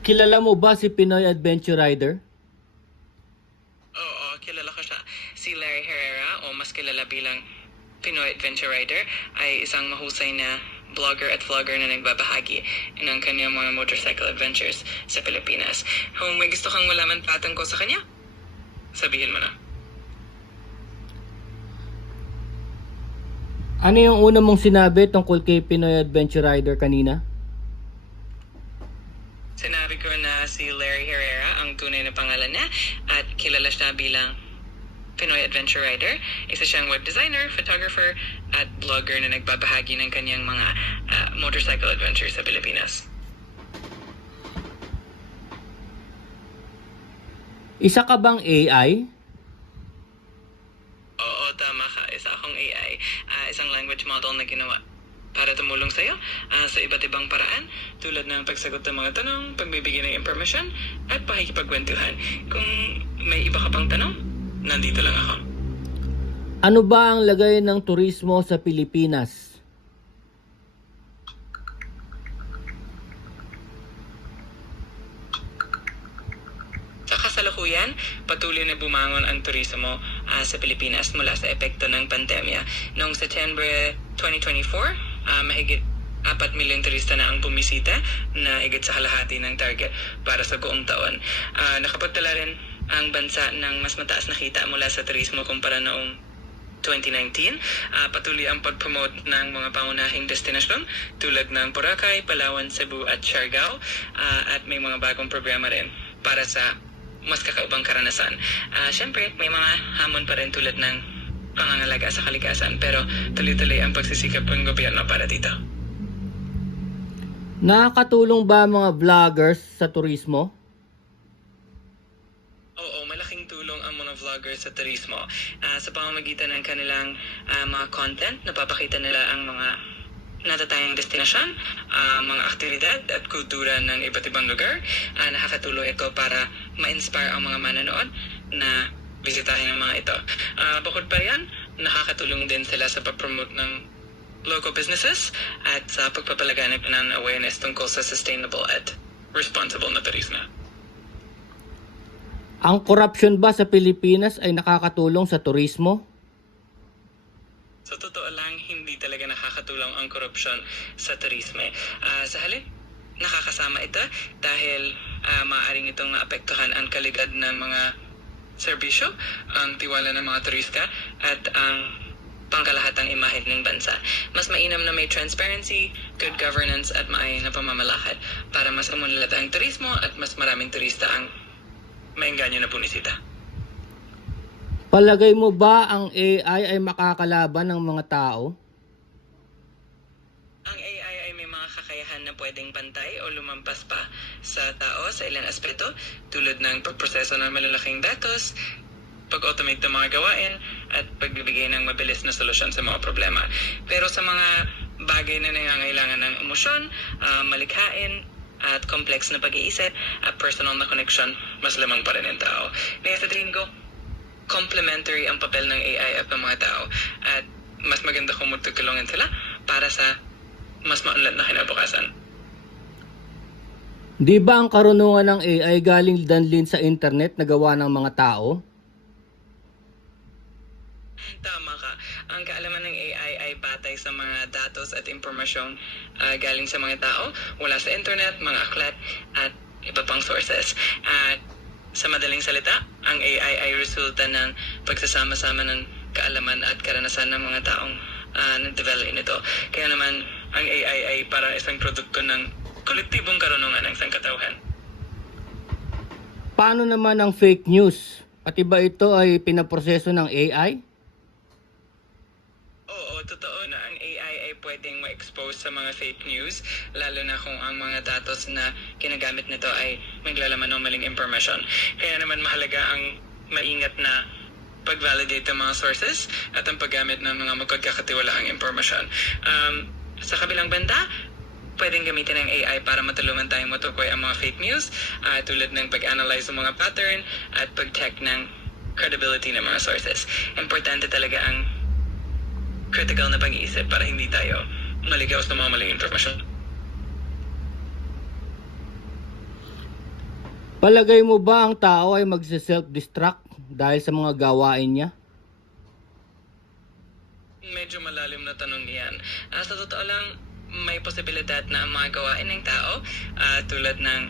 Kilala mo ba si Pinoy Adventure Rider? Oo, kilala ko siya. Si Larry Herrera, o mas kilala bilang Pinoy Adventure Rider, ay isang mahusay na blogger at vlogger na nagbabahagi ng kanyang mga motorcycle adventures sa Pilipinas. Kung may gusto kang malaman pa tungkol sa kanya, sabihin mo na. Ano yung una mong sinabi tungkol kay Pinoy Adventure Rider kanina? Sinabi ko na si Larry Herrera ang tunay na pangalan niya at kilala siya bilang Pinoy Adventure Rider. Isa siyang web designer, photographer, at blogger na nagbabahagi ng kanyang mga ah, motorcycle adventures sa Pilipinas. Isa ka bang AI? Oo, tama ka. Isa akong AI. ah, isang language model na ginawa para tumulong sa'yo ah, sa iba't ibang paraan tulad ng pagsagot ng mga tanong, pagbibigay ng impormasyon, at pakikipagkwentuhan. Kung may iba ka pang tanong, nandito lang ako. Ano ba ang lagay ng turismo sa Pilipinas? Sa kasalukuyan, patuloy na bumangon ang turismo ah, sa Pilipinas mula sa epekto ng pandemya. Noong September 2024, ah, mahigit 4 milyon turista na ang bumisita na higit sa kalahati ng target para sa buong taon. Ah, nakapagtala rin ang bansa ng mas mataas na kita mula sa turismo kumpara noong 2019. Ah, patuloy ang pag-promote ng mga pangunahing destinasyon tulad ng Boracay, Palawan, Cebu at Siargao Ah, at may mga bagong programa rin para sa mas kakaibang karanasan. Ah, Siyempre, may mga hamon pa rin tulad ng pangangalaga sa kalikasan pero tuloy-tuloy ang pagsisikap ng gobyerno para dito. Nakakatulong ba mga vloggers sa turismo? Oo, malaking tulong ang mga vloggers sa turismo. Ah, sa pamamagitan ng kanilang ah, mga content, napapakita nila ang mga natatayang destinasyon, ah, mga aktibidad at kultura ng iba't ibang lugar. Ah, nakakatulong ito para ma-inspire ang mga manonood na bisitahin ang mga ito. Ah, bukod pa yan, nakakatulong din sila sa pag-promote ng local businesses at sa pagpapalaganap ng awareness tungkol sa sustainable at responsible na turismo. Ang corruption ba sa Pilipinas ay nakakatulong sa turismo? Sa totoo lang, hindi talaga nakakatulong ang korupsyon sa turisme. Ah, sa halip, nakakasama ito dahil ah, maaaring itong maapektuhan ang kalidad ng mga serbisyo, ang tiwala ng mga turista, at ang pangkalahatang imahe ng bansa. Mas mainam na may transparency, good governance, at maayos na pamamalakad para mas umunlad ang turismo at mas maraming turista ang maengganyo na bumisita. Palagay mo ba ang AI ay makakalaban ng mga tao? Ang AI ay may mga kakayahan na pwedeng pantay o lumampas pa sa tao sa ilang aspeto tulad ng pagproseso ng malalaking datos, pag-automate ng mga gawain, at pagbibigay ng mabilis na solusyon sa mga problema. Pero sa mga bagay na nangangailangan ng emosyon, ah, malikhain, at complex na pag-iisip at personal na connection, mas lamang pa rin ang tao. Kaya sa tingin ko, complementary ang papel ng AI at ng mga tao at mas maganda kung magtutulungan sila para sa mas maunlad na kinabukasan. Di ba ang karunungan ng AI galing danlin sa internet na gawa ng mga tao? Tama ka. Ang AI ay batay sa mga datos at impormasyon ah, galing sa mga tao, wala sa internet, mga aklat, at iba pang sources. At sa madaling salita, ang AI ay resulta ng pagsasama-sama ng kaalaman at karanasan ng mga taong uh, nag-develop nito. Kaya naman, ang AI ay parang isang produkto ng kolektibong karunungan ng sangkatauhan. Paano naman ang fake news? Pati ba ito ay pinaproseso ng AI? Oo, totoo na ay pwedeng ma-expose sa mga fake news, lalo na kung ang mga datos na ginagamit nito ay maglalaman ng maling impormasyon. Kaya naman mahalaga ang maingat na pag-validate ng mga sources at ang paggamit ng mga magkakatiwalaang impormasyon. Um, sa kabilang banda, pwedeng gamitin ng AI para matulungan tayong matukoy ang mga fake news ah, tulad ng pag-analyze ng mga pattern at pag-check ng credibility ng mga sources. Importante talaga ang critical na pag-iisip para hindi tayo maligaw sa mga maling informasyon. Palagay mo ba ang tao ay magse-self-destruct dahil sa mga gawain niya? Medyo malalim na tanong yan. Ah, sa totoo lang, may posibilidad na ang mga gawain ng tao ah, tulad ng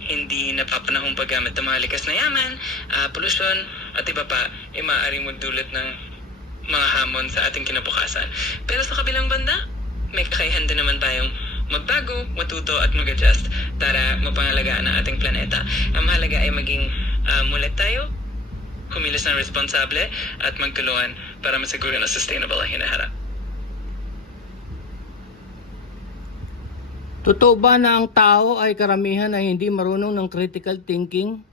hindi napapanahong paggamit ng mga likas na yaman, ah, polusyon, at iba pa, ay maaaring magdulot ng mga hamon sa ating kinabukasan. Pero sa kabilang banda, may kakayahan din naman tayong magbago, matuto at mag-adjust para mapangalagaan ang ating planeta. Ang mahalaga ay maging ah, mulat tayo, kumilos ng responsable at magtulungan para masiguro na sustainable ang hinaharap. Totoo ba na ang tao ay karamihan ay hindi marunong ng critical thinking?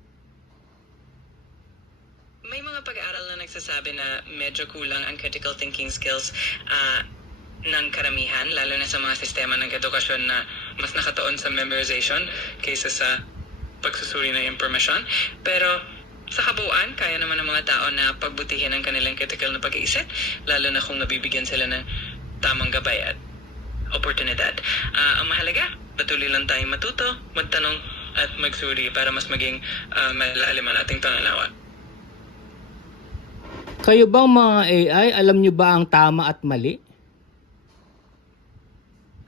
May mga pag-aaral na nagsasabi na medyo kulang ang critical thinking skills ah, ng karamihan, lalo na sa mga sistema ng edukasyon na mas nakatuon sa memorization kaysa sa pagsusuri ng impormasyon. Pero sa kabuuan, kaya naman ng mga tao na pagbutihin ang kanilang critical na pag-iisip, lalo na kung nabibigyan sila ng tamang gabay at oportunidad. Ah, ang mahalaga, patuloy lang tayong matuto, magtanong at magsuri para mas maging ah, malalim ang ating pananawa. Kayo bang mga AI, alam nyo ba ang tama at mali?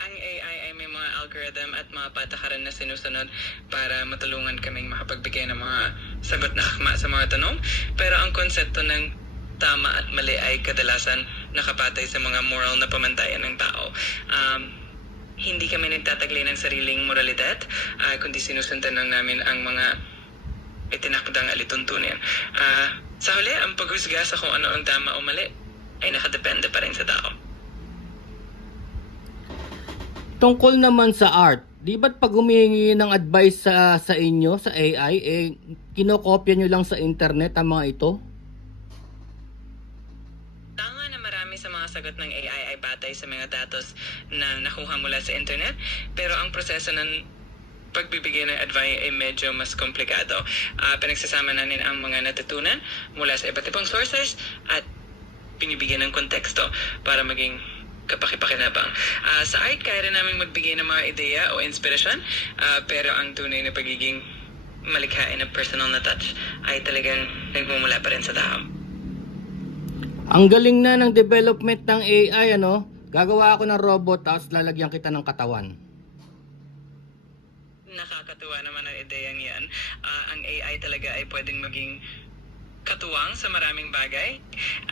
Ang AI ay may mga algorithm at mga patakaran na sinusunod para matulungan kaming makapagbigay ng mga sagot na akma sa mga tanong. Pero ang konsepto ng tama at mali ay kadalasan nakapatay sa mga moral na pamantayan ng tao. Um, hindi kami nagtataglay ng sariling moralidad, ah, kundi sinusundan lang namin ang mga itinakdang alituntunin. Ah, sa huli, ang paghusga sa kung ano ang tama o mali ay nakadepende pa rin sa tao. Tungkol naman sa art, di ba't pag humihingi ng advice sa, sa inyo, sa AI, eh, kinokopya nyo lang sa internet ang mga ito? Tama na marami sa mga sagot ng AI ay batay sa mga datos na nakuha mula sa internet, pero ang proseso ng pagbibigay ng advice ay medyo mas komplikado. Ah, pinagsasama namin ang mga natutunan mula sa iba't ibang sources at binibigyan ng konteksto para maging kapakipakinabang. Ah, sa art, kaya rin namin magbigay ng mga ideya o inspirasyon, ah, pero ang tunay na pagiging malikhain na personal na touch ay talagang nagmumula pa rin sa tao. Ang galing na ng development ng AI, ano? Gagawa ako ng robot, tapos lalagyan kita ng katawan. Nakakatuwa naman ang ideyang yan. Ah, ang AI talaga ay pwedeng maging katuwang sa maraming bagay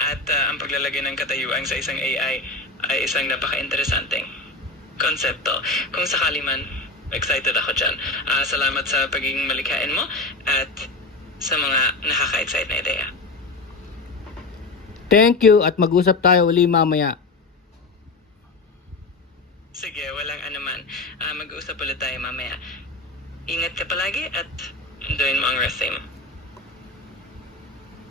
at ah, ang paglalagay ng katayuan sa isang AI ay isang napaka-interesanteng konsepto. Kung sakali man, excited ako dyan. Ah, salamat sa pagiging malikhain mo at sa mga nakaka-excite na ideya. Thank you at mag-usap tayo uli mamaya. Sige, walang anuman. Ah, mag-uusap ulit tayo mamaya. Ingat ka palagi at enjoyin mo ang rest.